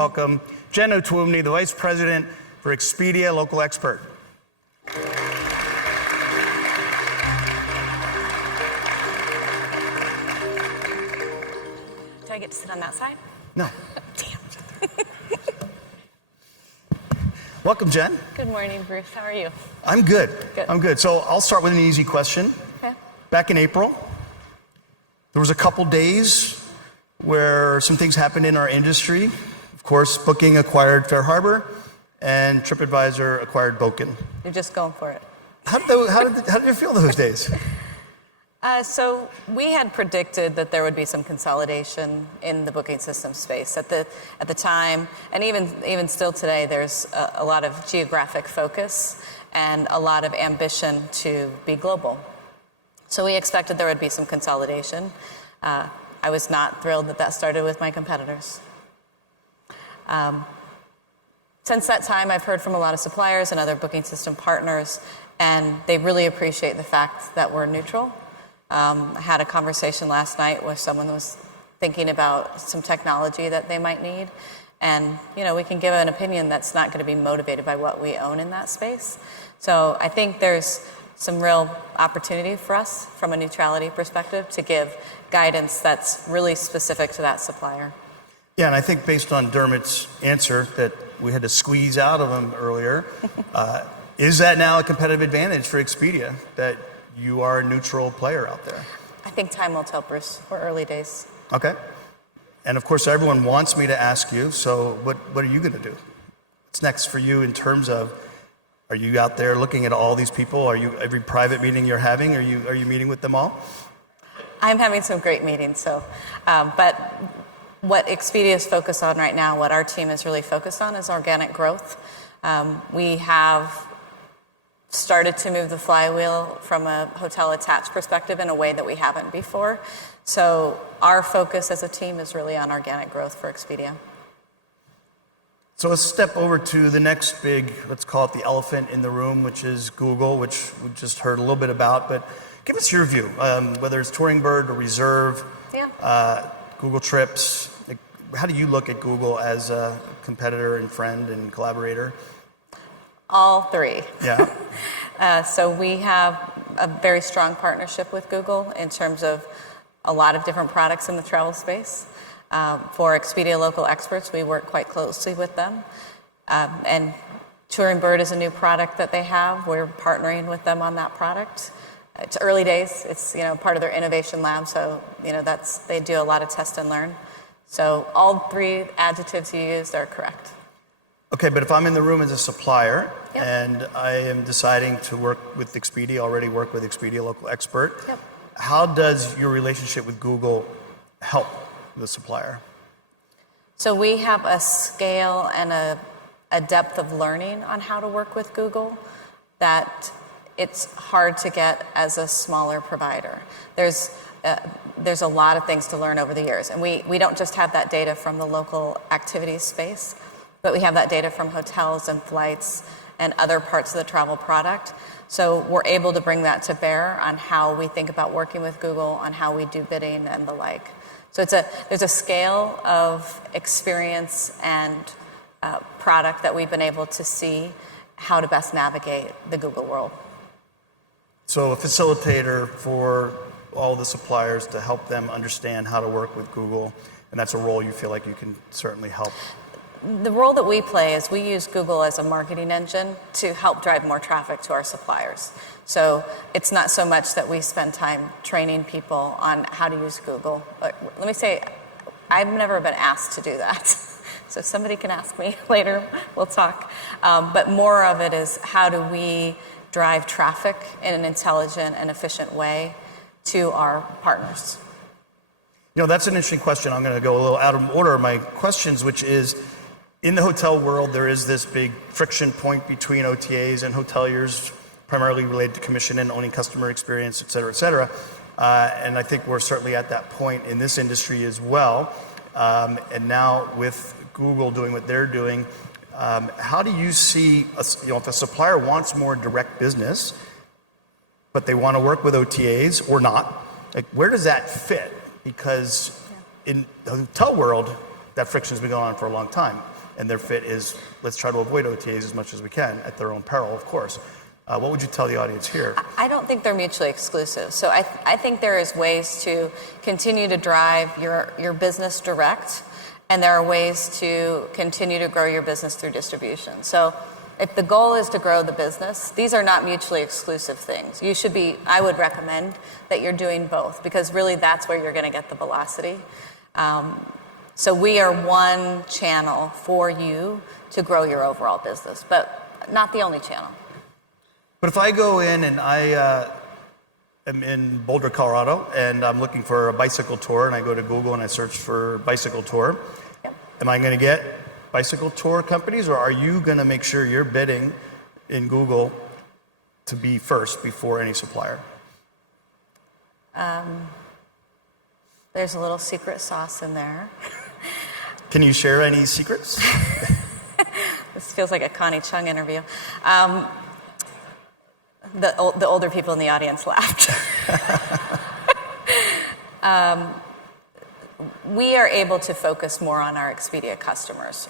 welcome Jen O'Twoomney, the Vice President for Expedia Local Expert. Do I get to sit on that side? No. Damn. Welcome, Jen. Good morning, Bruce. How are you? I'm good. Good. I'm good. So I'll start with an easy question. Okay. Back in April, there was a couple days where some things happened in our industry. Of course, Booking acquired Fair Harbor, and TripAdvisor acquired Booking. You're just going for it. How did you feel those days? So we had predicted that there would be some consolidation in the booking system space at the time, and even still today. There's a lot of geographic focus and a lot of ambition to be global. So we expected there would be some consolidation. I was not thrilled that started with my competitors. Since that time, I've heard from a lot of suppliers and other booking system partners, and they really appreciate the fact that we're neutral. I had a conversation last night where someone was thinking about some technology that they might need, and we can give an opinion that's not going to be motivated by what we own in that space. So I think there's some real opportunity for us from a neutrality perspective to give guidance that's really specific to that supplier. Yeah, and I think based on Dermot's answer that we had to squeeze out of him earlier, is that now a competitive advantage for Expedia, that you are a neutral player out there? I think time will tell, Bruce. We're early days. Okay. And of course, everyone wants me to ask you, so what are you going to do? What's next for you in terms of, are you out there looking at all these people? Are you, every private meeting you're having, are you meeting with them all? I'm having some great meetings, but what Expedia is focused on right now, what our team is really focused on, is organic growth. We have started to move the flywheel from a hotel attached perspective in a way that we haven't before. So our focus as a team is really on organic growth for Expedia. So let's step over to the next big, let's call it the elephant in the room, which is Google, which we just heard a little bit about, but give us your view, whether it's Touringbird or Reserve, Google Trips. How do you look at Google as a competitor and friend and collaborator? All three. Yeah. So we have a very strong partnership with Google in terms of a lot of different products in the travel space. For Expedia Local Experts, we work quite closely with them. And Touringbird is a new product that they have. We're partnering with them on that product. It's early days. It's part of their innovation lab, so they do a lot of test and learn. So all three adjectives you used are correct. Okay, but if I'm in the room as a supplier, Yep. and I am deciding to work with Expedia, already work with Expedia Local Expert, Yep. how does your relationship with Google help the supplier? So we have a scale and a depth of learning on how to work with Google that it's hard to get as a smaller provider. There's a lot of things to learn over the years, and we don't just have that data from the local activities space, but we have that data from hotels and flights and other parts of the travel product. So we're able to bring that to bear on how we think about working with Google, on how we do bidding and the like. So there's a scale of experience and product that we've been able to see how to best navigate the Google world. So a facilitator for all the suppliers to help them understand how to work with Google, and that's a role you feel like you can certainly help. The role that we play is we use Google as a marketing engine to help drive more traffic to our suppliers. So it's not so much that we spend time training people on how to use Google. But let me say, I've never been asked to do that. So somebody can ask me later, we'll talk. But more of it is, how do we drive traffic in an intelligent and efficient way to our partners? That's an interesting question. I'm going to go a little out of order of my questions, which is, in the hotel world, there is this big friction point between OTAs and hoteliers, primarily related to commission and owning customer experience, et cetera, et cetera. And I think we're certainly at that point in this industry as well. And now with Google doing what they're doing, how do you see, if a supplier wants more direct business, but they want to work with OTAs or not, like, where does that fit? Because in the hotel world, that friction has been going on for a long time. and their fit is let's try to avoid OTAs as much as we can at their own peril, of course. What would you tell the audience here? I don't think they're mutually exclusive. So I think there is ways to continue to drive your business direct, and there are ways to continue to grow your business through distribution. So if the goal is to grow the business, these are not mutually exclusive things. I would recommend that you're doing both, because really that's where you're going to get the velocity. So we are one channel for you to grow your overall business, but not the only channel. But if I go in and I am in Boulder, Colorado, and I'm looking for a bicycle tour, and I go to Google and I search for bicycle tour, Yep. am I going to get bicycle tour companies, or are you going to make sure you're bidding in Google to be first before any supplier? There's a little secret sauce in there. Can you share any secrets? This feels like a Connie Chung interview. The older people in the audience laughed. We are able to focus more on our Expedia customers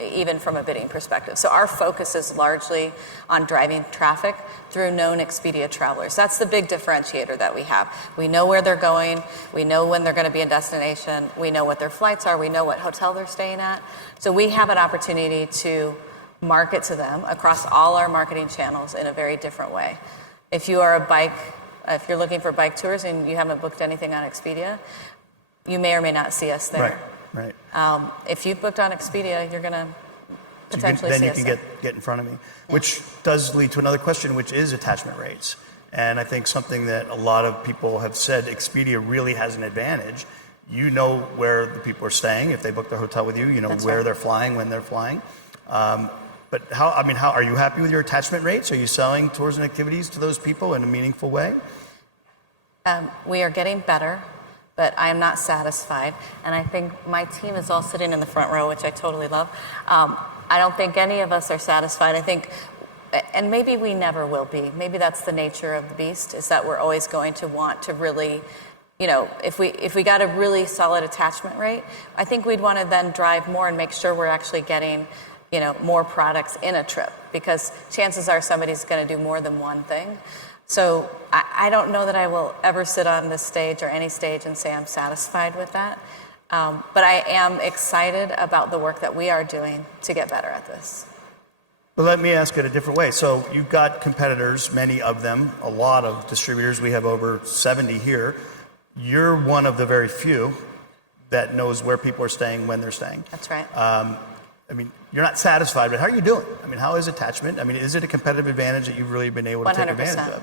even from a bidding perspective. So our focus is largely on driving traffic through known Expedia travelers. That's the big differentiator that we have. We know where they're going. We know when they're going to be in destination. We know what their flights are. We know what hotel they're staying at. So we have an opportunity to market to them across all our marketing channels in a very different way. If you're looking for bike tours and you haven't booked anything on Expedia, you may or may not see us there. Right. If you've booked on Expedia, you're going to potentially see us there. Then you can get in front of me, which does lead to another question, which is attachment rates. And I think something that a lot of people have said, Expedia really has an advantage. You know where the people are staying if they book their hotel with you. You know That's where right. they're flying, when they're flying. But how are you happy with your attachment rates? Are you selling tours and activities to those people in a meaningful way? We are getting better, but I am not satisfied. And I think my team is all sitting in the front row, which I totally love. I don't think any of us are satisfied. I think, and maybe we never will be. Maybe that's the nature of the beast, is that we're always going to want to really, if we got a really solid attachment rate, I think we'd want to then drive more and make sure we're actually getting more products in a trip, because chances are somebody's going to do more than one thing. So I don't know that I will ever sit on this stage or any stage and say I'm satisfied with that. But I am excited about the work that we are doing to get better at this. Well, let me ask it a different way. So you've got competitors, many of them, a lot of distributors. We have over 70 here. You're one of the very few that knows where people are staying, when they're staying. That's right. You're not satisfied, but how are you doing? How is attachment? Is it a competitive advantage that you've really been able to take advantage of?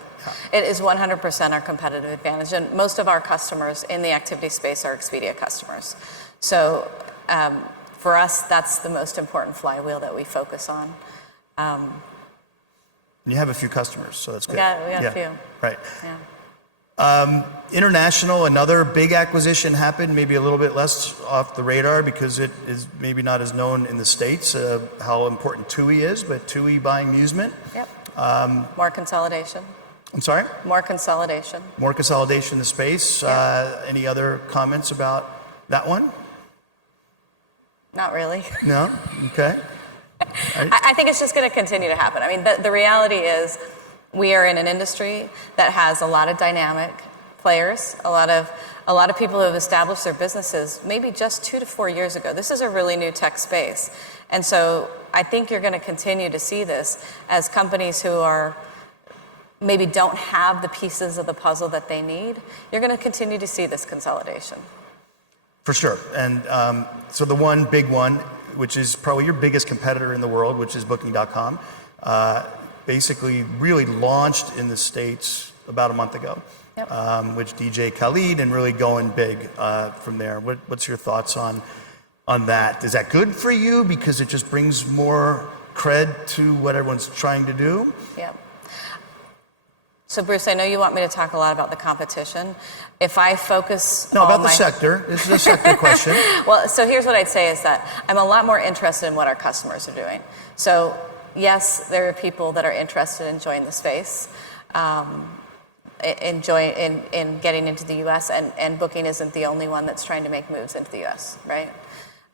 It is 100% our competitive advantage. And most of our customers in the activity space are Expedia customers. So for us, that's the most important flywheel that we focus on. And you have a few customers, so that's good. We got a few. Right. Yeah. International, another big acquisition happened, maybe a little bit less off the radar because it is maybe not as known in the States how important TUI is, but TUI buying Musement. Yep. More consolidation. I'm sorry? More consolidation. More consolidation in the space. Yeah. Any other comments about that one? Not really. No? Okay. I think it's just going to continue to happen. The reality is we are in an industry that has a lot of dynamic players, a lot of people who have established their businesses maybe just 2 to 4 years ago. This is a really new tech space. And so I think you're going to continue to see this as companies who are maybe don't have the pieces of the puzzle that they need. You're going to continue to see this consolidation. For sure. And so the one big one, which is probably your biggest competitor in the world, which is Booking.com, basically really launched in the States about a month ago, Yep. With DJ Khaled, and really going big from there. What's your thoughts on that? Is that good for you because it just brings more cred to what everyone's trying to do? Yeah. So Bruce, I know you want me to talk a lot about the competition. If I focus about the sector. This is a sector question. Well, so here's what I'd say is that I'm a lot more interested in what our customers are doing. So yes, there are people that are interested in joining the space, in getting into the U.S., and Booking isn't the only one that's trying to make moves into the U.S., right?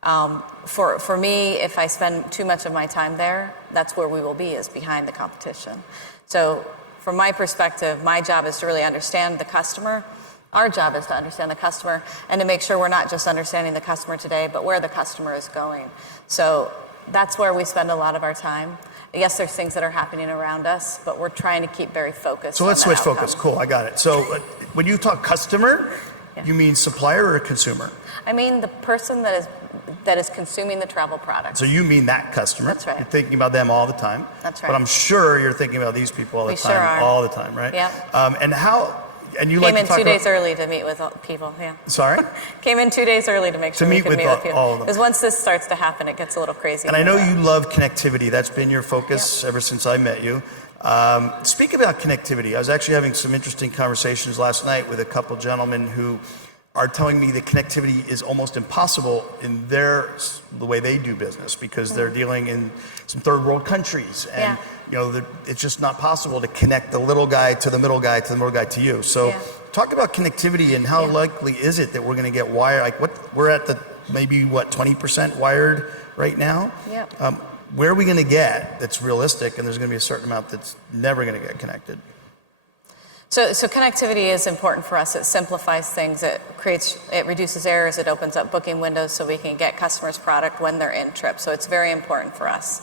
For me, if I spend too much of my time there, that's where we will be, is behind the competition. So from my perspective, my job is to really understand the customer. Our job is to understand the customer and to make sure we're not just understanding the customer today, but where the customer is going. So that's where we spend a lot of our time. Yes, there's things that are happening around us, but we're trying to keep very focused. So let's on that switch focus. outcome. Cool, I got it. So when you talk customer, you mean supplier or consumer? I mean the person that is consuming the travel product. So you mean that customer. That's right. You're thinking about them all the time. That's right. But I'm sure you're thinking about these people all the time, sure are. all the time, right? Yeah. And you Came like in to talk 2 days about, early to meet with people, yeah. Sorry? Came in 2 days early to make sure we could meet with you. all of them. Because once this starts to happen, it gets a little crazy. And I know you love connectivity. That's been your focus ever since I met you. Speak about connectivity. I was actually having some interesting conversations last night with a couple gentlemen who are telling me that connectivity is almost impossible in the way they do business, because they're dealing in some third world countries, and it's just not possible to connect the little guy to the middle guy to the middle guy to you. So talk about connectivity and how likely is it that we're going to get wired? Like we're at the maybe 20% wired right now. Yeah. Where are we going to get that's realistic, and there's going to be a certain amount that's never going to get connected? So connectivity is important for us. It simplifies things. It reduces errors. It opens up booking windows so we can get customers' product when they're in trip. So it's very important for us.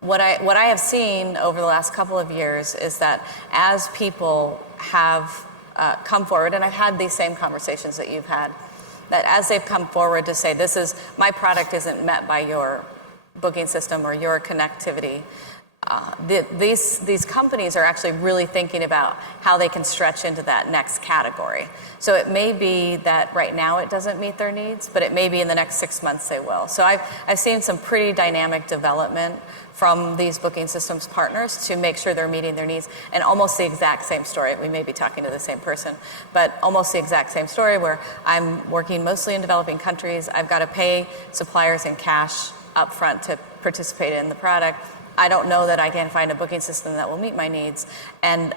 What I have seen over the last couple of years is that as people have come forward, and I've had these same conversations that you've had, that as they've come forward to say, my product isn't met by your booking system or your connectivity, these companies are actually really thinking about how they can stretch into that next category. So it may be that right now it doesn't meet their needs, but it may be in the next 6 months they will. So I've seen some pretty dynamic development from these booking systems partners to make sure they're meeting their needs, and almost the exact same story. We may be talking to the same person, but almost the exact same story where I'm working mostly in developing countries. I've got to pay suppliers in cash upfront to participate in the product. I don't know that I can find a booking system that will meet my needs. And,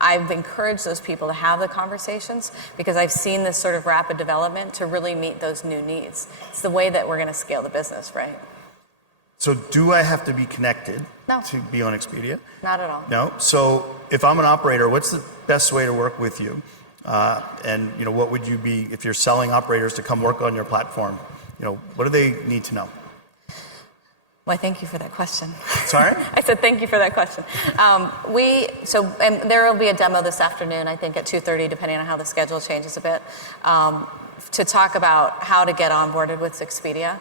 I've encouraged those people to have the conversations because I've seen this sort of rapid development to really meet those new needs. It's the way that we're going to scale the business, right? So do I have to be connected No. to be on Expedia? Not at all. No. So if I'm an operator, what's the best way to work with you? And what would you be if you're selling operators to come work on your platform? What do they need to know? Well, thank you for that question. Sorry? I said thank you for that question. And there will be a demo this afternoon, I think at 2:30, depending on how the schedule changes a bit, to talk about how to get onboarded with Expedia,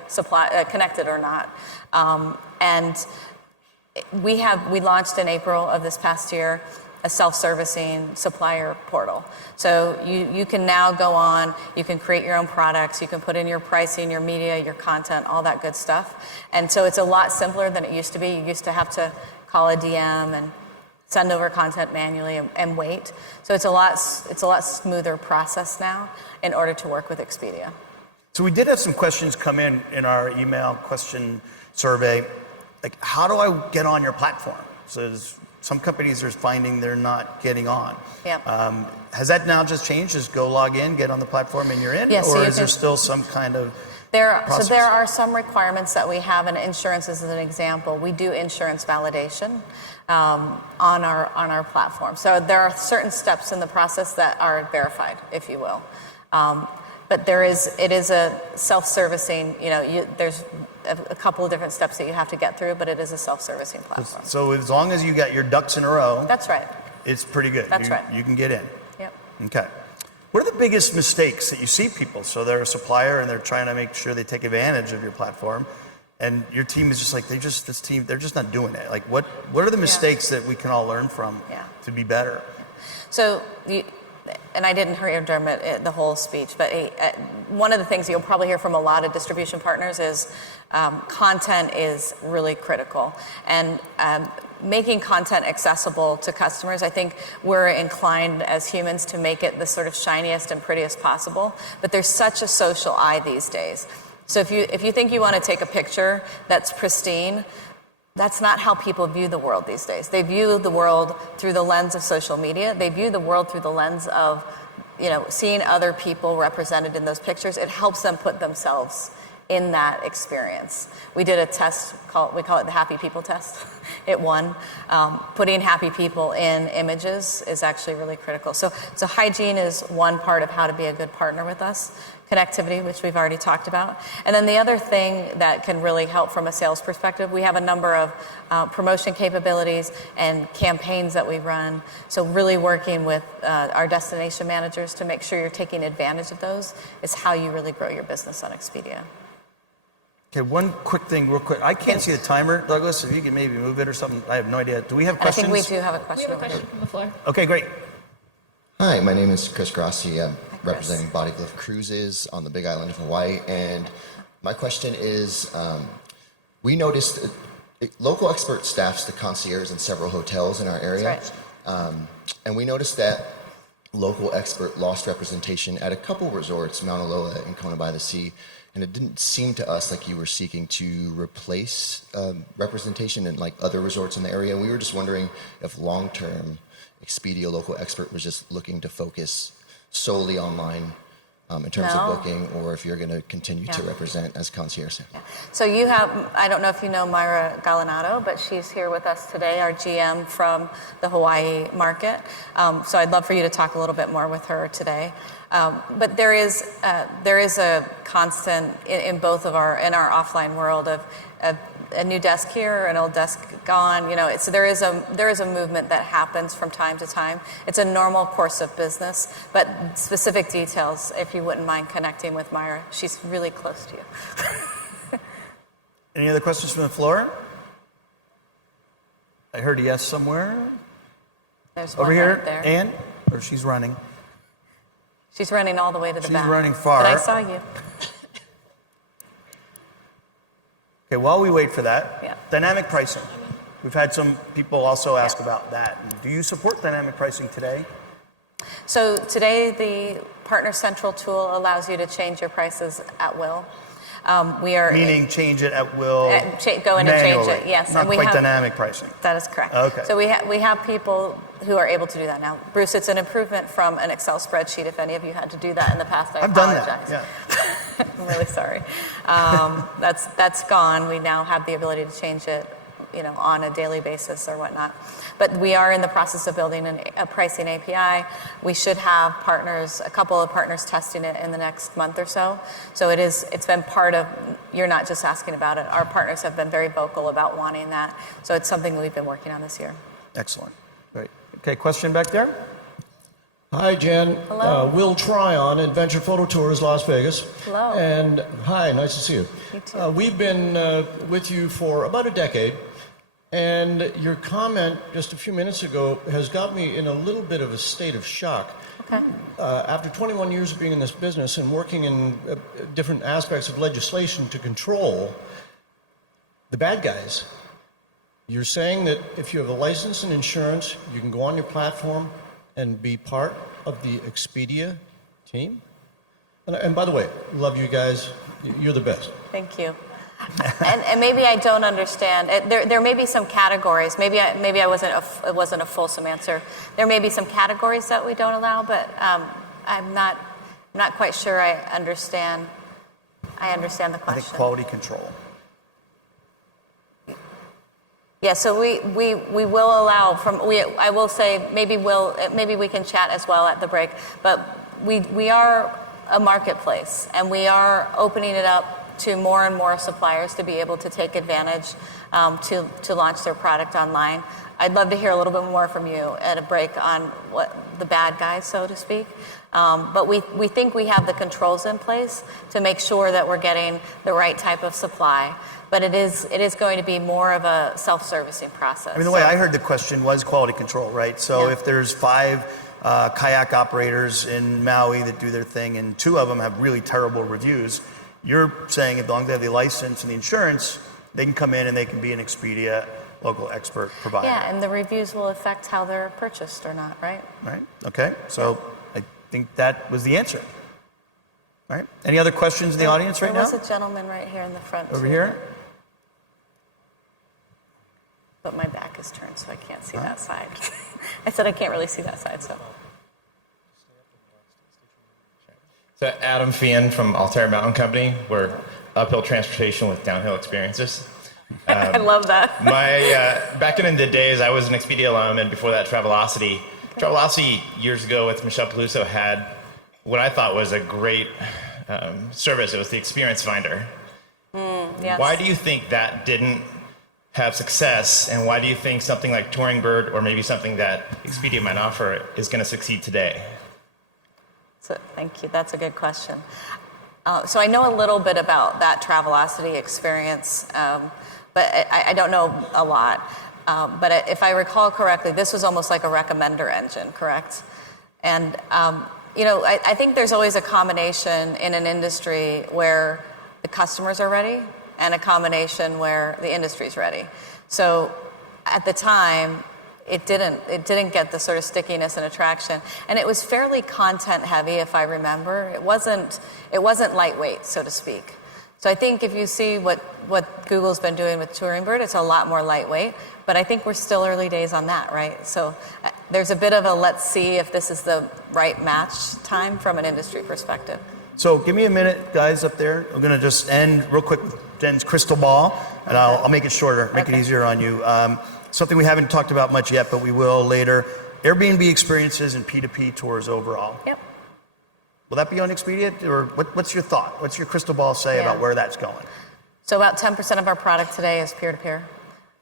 connected or not. And we launched in April of this past year a self-servicing supplier portal. So you can now go on, you can create your own products, you can put in your pricing, your media, your content, all that good stuff. And so it's a lot simpler than it used to be. You used to have to call a DM and send over content manually and wait. So it's a lot smoother process now in order to work with Expedia. So we did have some questions come in our email question survey. Like, how do I get on your platform? So some companies are finding they're not getting on. Yeah. Has that now just changed? Just go log in, get on the platform, and you're in? Yes, or is there still some kind of process? So there are some requirements that we have, and insurance is an example. We do insurance validation on our platform. So there are certain steps in the process that are verified, if you will. But it is a self-servicing, there's a couple of different steps that you have to get through, but it is a self-servicing platform. So as long as you got your ducks in a row, that's right. It's pretty good. That's right. You can get in. Yep. Okay. What are the biggest mistakes that you see people? So they're a supplier and they're trying to make sure they take advantage of your platform, and your team is just like, they're just not doing it. Like, what are the mistakes that we can all learn from to be better? So and I didn't hear Dermot the whole speech, but one of the things you'll probably hear from a lot of distribution partners is content is really critical. And making content accessible to customers, I think we're inclined as humans to make it the sort of shiniest and prettiest possible, but there's such a social eye these days. So if you think you want to take a picture that's pristine, that's not how people view the world these days. They view the world through the lens of social media. They view the world through the lens of seeing other people represented in those pictures, it helps them put themselves in that experience. We did a test, we call it the happy people test. It won. Putting happy people in images is actually really critical. So hygiene is one part of how to be a good partner with us. Connectivity, which we've already talked about. And then the other thing that can really help from a sales perspective, we have a number of promotion capabilities and campaigns that we run. So really working with our destination managers to make sure you're taking advantage of those is how you really grow your business on Expedia. Okay, one quick thing, real quick. I can't see the timer, Douglas. If you can maybe move it or something. I have no idea. Do we have questions? I think we do have a question. We have a question from the floor. Okay, great. Hi, my name is Chris Grassi. I'm representing Body Glyph Cruises on the Big Island of Hawaii. And my question is, we noticed local expert staffs the concierge in several hotels in our area. That's right. And we noticed that local expert lost representation at a couple resorts, Mauna Loa and Kona by the Sea. And it didn't seem to us like you were seeking to replace representation in like other resorts in the area. And we were just wondering if long-term Expedia local expert was just looking to focus solely online in terms of booking, or if you're going to continue to represent as concierge. Yeah. So you have, I don't know if you know Myra Galinato, but she's here with us today, our GM from the Hawaii market. So I'd love for you to talk a little bit more with her today. But there is a constant in both of our offline world of a new desk here, an old desk gone. So there is a movement that happens from time to time. It's a normal course of business, but specific details, if you wouldn't mind connecting with Myra, she's really close to you. Any other questions from the floor? I heard a yes somewhere. There's one Over here, right there. Ann, or she's running. She's running all the way to the back. She's running far. But I saw you. Okay, while we wait for that, Yeah. dynamic pricing. We've had some people also ask about that. Do you support dynamic pricing today? So today, the Partner Central tool allows you to change your prices at will. Meaning change it at will. Go in and change manually, it. Yes, not and we quite have, dynamic pricing. That is correct. Okay. So we have people who are able to do that now. Bruce, it's an improvement from an Excel spreadsheet. If any of you had to do that in the past, I I've done apologize. that. Yeah. I'm really sorry. That's gone. We now have the ability to change it, on a daily basis or whatnot. But we are in the process of building a pricing API. We should have a couple of partners testing it in the next month or so. So it's been part of, you're not just asking about it. Our partners have been very vocal about wanting that. So it's something we've been working on this year. Excellent. Great. Okay, question back there? Hi, Jen. Hello. Will Tryon, Adventure Photo Tours, Las Vegas. Hello. And hi, nice to see you. You too. We've been with you for about a decade, and your comment just a few minutes ago has got me in a little bit of a state of shock. Okay. After 21 years of being in this business and working in different aspects of legislation to control the bad guys, you're saying that if you have a license and insurance, you can go on your platform and be part of the Expedia team? And by the way, love you guys. You're the best. Thank you. and maybe I don't understand. There may be some categories. Maybe it wasn't a fulsome answer. There may be some categories that we don't allow, but I'm not quite sure I understand the question. I think quality control. Yeah, so we will allow I will say maybe we can chat as well at the break, but we are a marketplace and we are opening it up to more and more suppliers to be able to take advantage to launch their product online. I'd love to hear a little bit more from you at a break on what the bad guys, so to speak. But we think we have the controls in place to make sure that we're getting the right type of supply. But it is going to be more of a self-servicing process. I mean, the way I heard the question was quality control, right? So if there's 5 kayak operators in Maui that do their thing and 2 of them have really terrible reviews, you're saying as long as they have the license and the insurance, they can come in and they can be an Expedia local expert provider. Yeah, and the reviews will affect how they're purchased or not, right? Right, okay. So I think that was the answer. All right, any other questions in the audience right now? There was a gentleman right here in the front. Over too. here? But my back is turned, so I can't see that side. I said I can't really see that side, so. So Adam Fian from Altair Mountain Company. We're uphill transportation with downhill experiences. I love that. Back in the days, I was an Expedia alum, and before that, Travelocity. Travelocity years ago with Michelle Peluso had what I thought was a great service. It was the Experience Finder. Yes. Why do you think that didn't have success, and why do you think something like Touring Bird, or maybe something that Expedia might offer, is going to succeed today? So, thank you. That's a good question. So I know a little bit about that Travelocity experience, but I don't know a lot. But if I recall correctly, this was almost like a recommender engine, correct? And I think there's always a combination in an industry where the customers are ready and a combination where the industry's ready. So at the time, it didn't get the sort of stickiness and attraction, and it was fairly content heavy, if I remember. It wasn't lightweight, so to speak. So I think if you see what Google's been doing with Touring Bird, it's a lot more lightweight, but I think we're still early days on that, right? So there's a bit of a let's see if this is the right match time from an industry perspective. So give me a minute, guys up there. I'm going to just end real quick with Jen's crystal ball, and I'll make it shorter, make it easier on you. Something we haven't talked about much yet, but we will later. Airbnb experiences and P2P tours overall. Yep. Will that be on Expedia, or what's your thought? What's your crystal ball say about where that's going? So about 10% of our product today is peer-to-peer.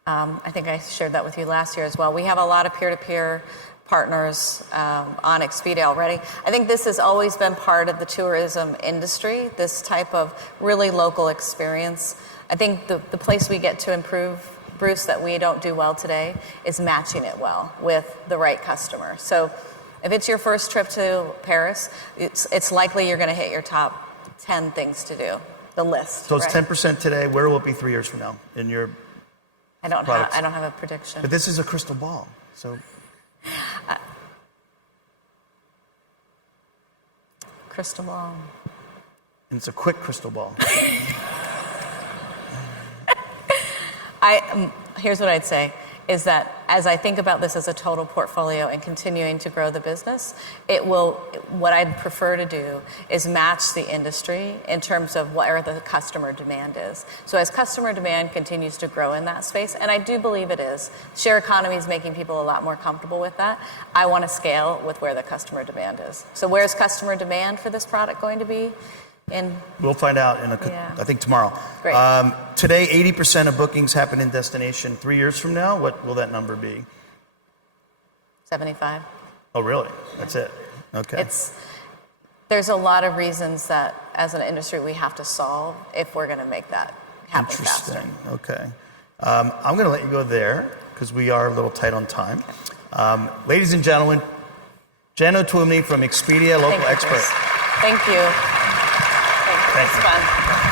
I think I shared that with you last year as well. We have a lot of peer-to-peer partners on Expedia already. I think this has always been part of the tourism industry, this type of really local experience. I think the place we get to improve, Bruce, that we don't do well today is matching it well with the right customer. So if it's your first trip to Paris, it's likely you're going to hit your top 10 things to do, the list. So it's right? 10% today. Where will it be 3 years from now in your I don't have a prediction. But this is a crystal ball. So Crystal ball. and it's a quick crystal ball. Here's what I'd say, is that as I think about this as a total portfolio and continuing to grow the business, what I'd prefer to do is match the industry in terms of where the customer demand is. So as customer demand continues to grow in that space, and I do believe it is, share economy is making people a lot more comfortable with that. I want to scale with where the customer demand is. So where's customer demand for this product going to be? We'll find out I think tomorrow. Great. Today, 80% of bookings happen in destination. 3 years from now, what will that number be? 75. Oh, really? That's it? Okay. There's a lot of reasons that as an industry we have to solve if we're going to make that happen faster. Interesting. Okay. I'm going to let you go there because we are a little tight on time. Ladies and gentlemen, Jen O'Twoomney from Expedia, local expert. Thank you. Thank you. It's fun.